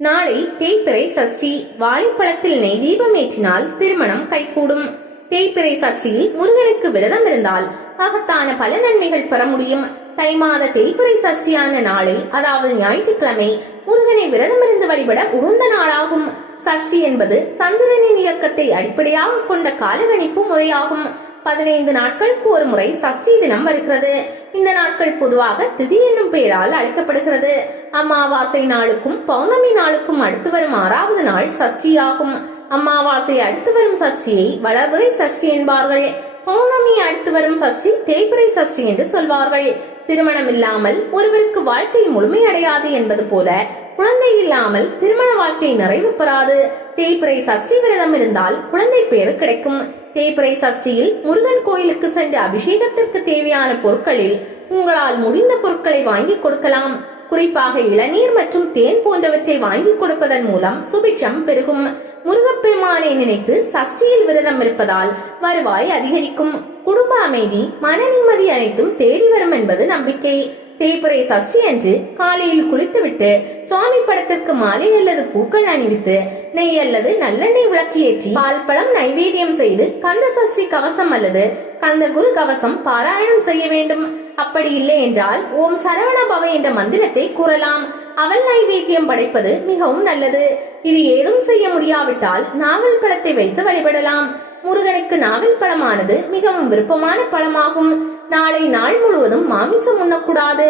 நாளை தேய்பிறை சஷ்டி. வாழைப்பழத்தில் நெய் தீபம் ஏற்றினால் திருமணம் கைகூடும். தேய்பிறை சஷ்டியில் முருகனுக்கு விரதம் இருந்தால் மகத்தான பல நன்மைகள் பெற முடியும். தை மாத தேய்பிறை சஷ்டியான நாளை, அதாவது ஞாயிற்றுக்கிழமை, முருகனை விரதம் இருந்து வழிபட உகந்த நாளாகும். சஷ்டி என்பது சந்திரனின் இயக்கத்தை அடிப்படையாக கொண்ட காலகணிப்பு முறையாகும். 15 நாட்களுக்கு ஒரு முறை சஷ்டி தினம் வருகிறது. இந்த நாட்கள் பொதுவாக திதி என்னும் பெயரால் அழைக்கப்படுகிறது. அமாவாசை நாளுக்கும் பௌர்ணமி நாளுக்கும் அடுத்து வரும் 6வது நாள் சஷ்டி ஆகும். அமாவாசை அடுத்து வரும் சஷ்டியை வளர்பிறை சஷ்டி என்பார்கள். பௌர்ணமி அடுத்து வரும் சஷ்டி தேய்பிறை சஷ்டி என்று சொல்வார்கள். திருமணம் இல்லாமல் ஒருவருக்கு வாழ்க்கை முழுமையடையாது என்பது போல குழந்தை இல்லாமல் திருமண வாழ்க்கை நிறைவு பெறாது. தேய்பிறை சஷ்டி விரதம் இருந்தால் குழந்தை பேறு கிடைக்கும். தேய்பிறை சஷ்டியில் முருகன் கோயிலுக்கு சென்று அபிஷேகத்திற்கு தேவையான பொருட்களில் உங்களால் முடிந்த பொருட்களை வாங்கி கொடுக்கலாம். குறிப்பாக இளநீர் மற்றும் தேன் போன்றவற்றை வாங்கி கொடுப்பதன் மூலம் சுபிட்சம் பெருகும். முருகப்பெருமானை நினைத்து சஷ்டியில் விரதம் இருப்பதால் வருவாய் அதிகரிக்கும். குடும்ப அமைதி, மன நிம்மதி அனைத்தும் தேடி வரும் என்பது நம்பிக்கை. தேய்பிறை சஷ்டி அன்று காலையில் குளித்துவிட்டு சுவாமி படத்திற்கு மாலை அல்லது பூக்கள் அணிவித்து நெய் அல்லது நல்லெண்ணெய் விளக்கு ஏற்றி பால் பழம் நைவேத்தியம் செய்து கந்த சஷ்டி கவசம் அல்லது கந்த குரு கவசம் பாராயணம் செய்ய வேண்டும். அப்படி இல்லை என்றால் ஓம் சரவண பவ என்ற மந்திரத்தை கூறலாம். அவல் நைவேத்தியம் படைப்பது மிகவும் நல்லது. இது ஏதும் செய்ய முடியாவிட்டால் நாவல் பழத்தை வைத்து வழிபடலாம். முருகனுக்கு நாவல் பழமானது மிகவும் விருப்பமான பழமாகும். நாளை நாள் முழுவதும் மாமிசம் உண்ணக்கூடாது.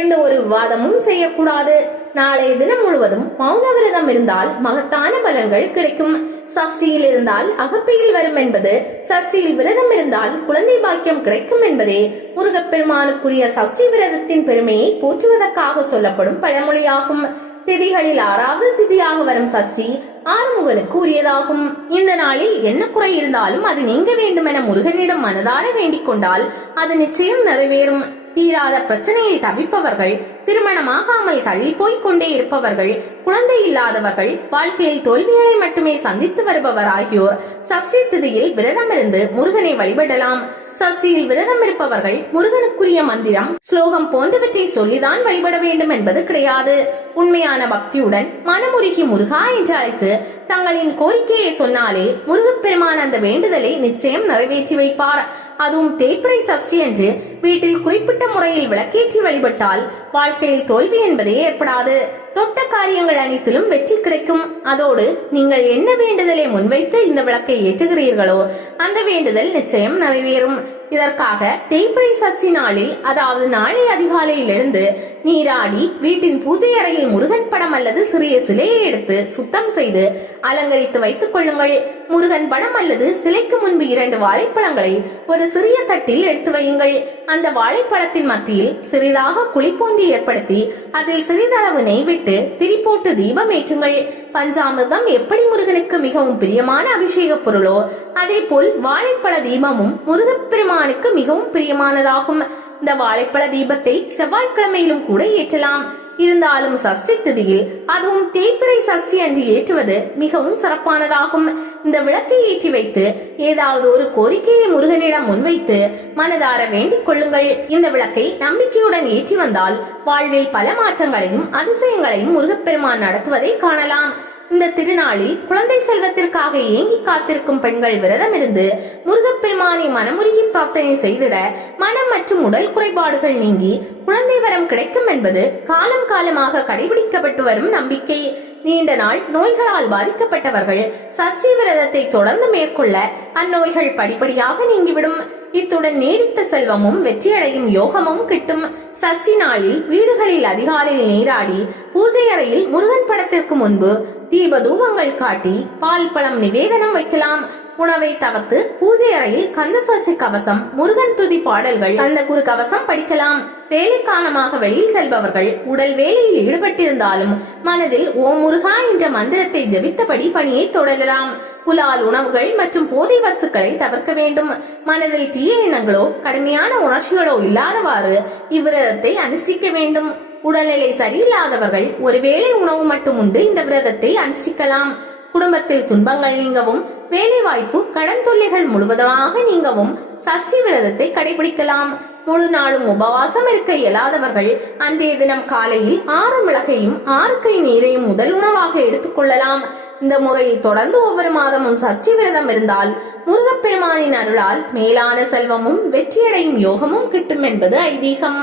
எந்த ஒரு விவாதமும் செய்யக்கூடாது. நாளைய தினம் முழுவதும் மௌன விரதம் இருந்தால் மகத்தான பலன்கள் கிடைக்கும். சஷ்டியில் இருந்தால் அகப்பையில் வரும் என்பது, சஷ்டியில் விரதம் இருந்தால் குழந்தை பாக்கியம் கிடைக்கும் என்பதே முருகப்பெருமானுக்குரிய சஷ்டி விரதத்தின் பெருமையை போற்றுவதற்காக சொல்லப்படும் பழமொழியாகும். திதிகளில் 6வது திதியாக வரும் சஷ்டி ஆறுமுகனுக்கு உரியதாகும். இந்த நாளில் என்ன குறை இருந்தாலும் அது நீங்க வேண்டும் என முருகனிடம் மனதார வேண்டிக் கொண்டால் அது நிச்சயம் நிறைவேறும். தீராத பிரச்சனையில் தவிப்பவர்கள், திருமணமாகாமல் தள்ளி போய் கொண்டே இருப்பவர்கள், குழந்தை இல்லாதவர்கள், வாழ்க்கையில் தோல்விகளை மட்டுமே சந்தித்து வருபவர் ஆகியோர் சஷ்டி திதியில் விரதம் இருந்து முருகனை வழிபடலாம். சஷ்டியில் விரதம் இருப்பவர்கள் முருகனுக்குரிய மந்திரம், ஸ்லோகம் போன்றவற்றை சொல்லிதான் வழிபட வேண்டும் என்பது கிடையாது. உண்மையான பக்தியுடன் மனமுருகி முருகா என்று அழைத்து தங்களின் கோரிக்கையை சொன்னாலே முருகப்பெருமான் அந்த வேண்டுதலை நிச்சயம் நிறைவேற்றி வைப்பார். அதுவும் தேய்பிறை சஷ்டி என்று வீட்டில் குறிப்பிட்ட முறையில் விளக்கேற்றி வழிபட்டால் வாழ்க்கையில் தோல்வி என்பதே ஏற்படாது. தொட்ட காரியங்கள் அனைத்திலும் வெற்றி கிடைக்கும். அதோடு நீங்கள் என்ன வேண்டுதலை முன்வைத்து இந்த விளக்கை ஏற்றுகிறீர்களோ அந்த வேண்டுதல் நிச்சயம் நிறைவேறும். இதற்காக தேய்பிறை சஷ்டி நாளில், அதாவது நாளை அதிகாலையில் எழுந்து நீராடி வீட்டின் பூஜை அறையில் முருகன் படம் அல்லது சிறிய சிலையை எடுத்து சுத்தம் செய்து அலங்கரித்து வைத்துக் கொள்ளுங்கள். முருகன் படம் அல்லது சிலைக்கு முன்பு 2 வாழைப்பழங்களை ஒரு சிறிய தட்டில் எடுத்து வையுங்கள். அந்த வாழைப்பழத்தின் மத்தியில் சிறிதாக குழிப்போண்டி ஏற்படுத்தி அதில் சிறிதளவு நெய் விட்டு திரி போட்டு தீபம் ஏற்றுங்கள். பஞ்சாமிர்தம் எப்படி முருகனுக்கு மிகவும் பிரியமான அபிஷேக பொருளோ அதே போல் வாழைப்பழ தீபமும் முருகப்பெருமானுக்கு மிகவும் பிரியமானதாகும். இந்த வாழைப்பழ தீபத்தை செவ்வாய்க்கிழமையிலும் கூட ஏற்றலாம். இருந்தாலும் சஷ்டி திதியில், அதுவும் தேய்பிறை சஷ்டி அன்று ஏற்றுவது மிகவும் சிறப்பானதாகும். இந்த விளக்கை ஏற்றி வைத்து ஏதாவது ஒரு கோரிக்கையை முருகனிடம் முன்வைத்து மனதார வேண்டிக் கொள்ளுங்கள். இந்த விளக்கை நம்பிக்கையுடன் ஏற்றி வந்தால் வாழ்வில் பல மாற்றங்களையும் அதிசயங்களையும் முருகப்பெருமான் நடத்துவதை காணலாம். இந்த திருநாளில் குழந்தை செல்வத்திற்காக ஏங்கி காத்திருக்கும் பெண்கள் விரதம் இருந்து முருகப்பெருமானை மனமுருகி பிரார்த்தனை செய்திட மனம் மற்றும் உடல் குறைபாடுகள் நீங்கி குழந்தை வரம் கிடைக்கும் என்பது காலம் காலமாக கடைபிடிக்கப்பட்டு வரும் நம்பிக்கை. நீண்ட நாள் நோய்களால் பாதிக்கப்பட்டவர்கள் சஷ்டி விரதத்தை தொடர்ந்து மேற்கொள்ள அந்நோய்கள் படிப்படியாக நீங்கிவிடும். இத்துடன் நீடித்த செல்வமும் வெற்றியடையும் யோகமும் கிட்டும். சஷ்டி நாளில் வீடுகளில் அதிகாலையில் நீராடி பூஜை அறையில் முருகன் படத்திற்கு முன்பு தீப தூபங்கள் காட்டி பால் பழம் நிவேதனம் வைக்கலாம். உணவை தவிர்த்து பூஜை அறையில் கந்த சஷ்டி கவசம், முருகன் துதி பாடல்கள், கந்த குரு கவசம் படிக்கலாம். வேலை காரணமாக வெளியில் செல்பவர்கள் உடல் வேலையில் ஈடுபட்டிருந்தாலும் மனதில் ஓம் முருகா என்ற மந்திரத்தை ஜபித்தபடி பணியை தொடரலாம். புலால் உணவுகள் மற்றும் போதை வஸ்துக்களை தவிர்க்க வேண்டும். மனதில் தீய எண்ணங்களோ கடுமையான உணர்ச்சிகளோ இல்லாதவாறு இவ்விரதத்தை அனுஷ்டிக்க வேண்டும். உடல்நிலை சரியில்லாதவர்கள் ஒருவேளை உணவு மட்டும் உண்டு இந்த விரதத்தை அனுஷ்டிக்கலாம். குடும்பத்தில் துன்பங்கள் நீங்கவும் வேலை வாய்ப்பு, கடன் தொல்லைகள் முழுவதுமாக நீங்கவும் சஷ்டி விரதத்தை கடைபிடிக்கலாம். முழு நாளும் உபவாசம் இருக்க இயலாதவர்கள் அன்றைய தினம் காலையில் 6 மிளகையும் 6 கை நீரையும் முதல் உணவாக எடுத்துக்கொள்ளலாம். இந்த முறையில் தொடர்ந்து ஒவ்வொரு மாதமும் சஷ்டி விரதம் இருந்தால் முருகப்பெருமானின் அருளால் மேலான செல்வமும் வெற்றியடையும் யோகமும் கிட்டும் என்பது ஐதீகம்.